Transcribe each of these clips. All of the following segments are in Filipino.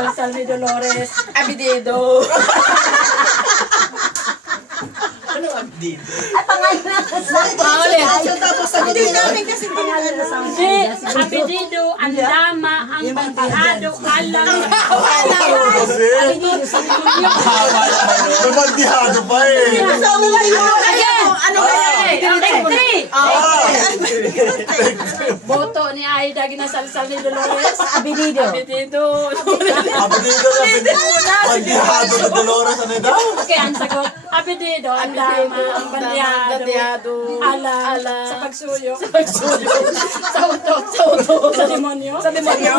ginasal-sal ni Dolores Abidido. Anong update? Ay, pangalan na. Paulit. Tapos sagutin namin kasi pangalan na sa Si Abidido, ang dama, ang bandihado, alam. Abidido sa Pilipino. May bandihado pa eh. Again! Ano kaya? Take 3! Boto ni Aida, ginasal-sal ni Dolores Abidido. Abidido. Abdido na bandihado na Dolores. Ano daw? Okay, ang sagot. Abidido, ang dama, ang bandihado, alam, sa pagsuyo. Sa utot. Sa demonyo. Sa demonyo.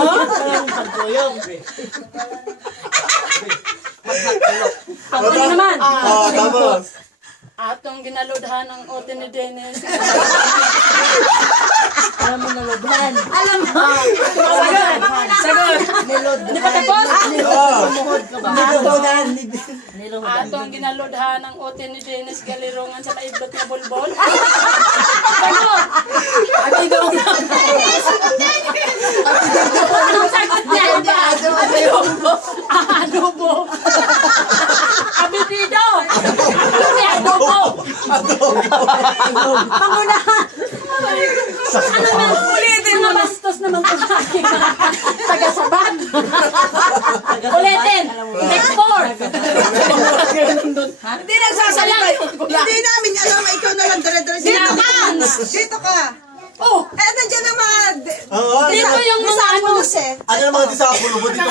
Pagkuyog. Ako naman. Tapos. Atong ginaludhan ang ote ni Dennis. Alam mo na lubhan. Alam mo. Sagot. Hindi pa tapos? Lumuhod ka ba? Atong ginaludhan ang ote ni Dennis Galirungan sa laibot na bulbol. Abido ang anong sagot niya? Adobo. Abidido. Adobo. Pangunahan. Ano na? Ulitin mo. Bastos naman ito sa aking taga-sabat. Ulitin. Take 4. Hindi nagsasalita. Hindi namin alam. Ikaw na lang. Dito ka. Dito ka. Oh, Nandiyan ang mga... Oo. dito yung mga ano. Ano yung mga disapulo mo dito?